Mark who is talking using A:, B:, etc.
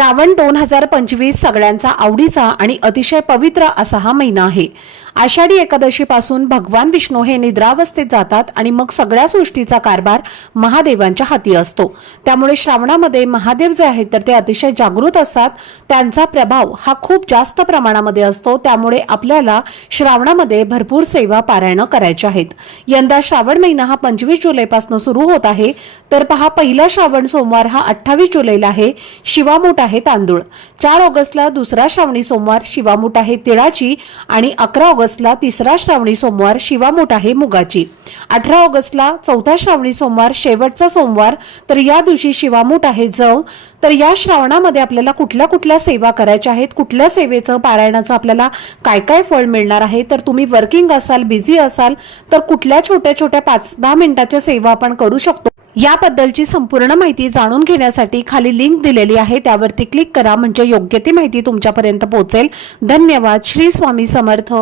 A: श्रावण दोन हजार पंचवीस सगळ्यांचा आवडीचा आणि अतिशय पवित्र असा हा महिना आहे. आषाढी एकादशीपासून भगवान विष्णू हे निद्रावस्थेत जातात आणि मग सगळ्या सृष्टीचा कारभार महादेवांच्या हाती असतो. त्यामुळे श्रावणामध्ये महादेव जे आहेत तर ते अतिशय जागृत असतात. त्यांचा प्रभाव हा खूप जास्त प्रमाणामध्ये असतो. त्यामुळे आपल्याला श्रावणामध्ये भरपूर सेवा पारायणं करायच्या आहेत. यंदा श्रावण महिना हा पंचवीस जुलैपासून सुरू होत आहे. तर पहा पहिला श्रावण सोमवार हा अठ्ठावीस जुलैला आहे. शिवामोठा आहे तांदूळ. चार ऑगस्टला दुसरा श्रावणी सोमवार शिवामूठ आहे तिळाची आणि अकरा ऑगस्टला तिसरा श्रावणी सोमवार शिवामूठ आहे मुगाची. अठरा ऑगस्टला चौथा श्रावणी सोमवार शेवटचा सोमवार तर या दिवशी शिवामूठ आहे जव. तर या श्रावणामध्ये आपल्याला कुठल्या कुठल्या सेवा करायच्या आहेत? कुठल्या सेवेचं पारायणाचं आपल्याला काय काय फळ मिळणार आहे? तर तुम्ही वर्किंग असाल बिझी असाल तर कुठल्या छोट्या छोट्या पाच दहा मिनिटाच्या सेवा आपण करू शकतो. याबद्दलची संपूर्ण माहिती जाणून घेण्यासाठी खाली लिंक दिलेली आहे. त्यावरती क्लिक करा. म्हणजे योग्य ती माहिती तुमच्यापर्यंत पोहोचेल. धन्यवाद. श्री स्वामी समर्थ.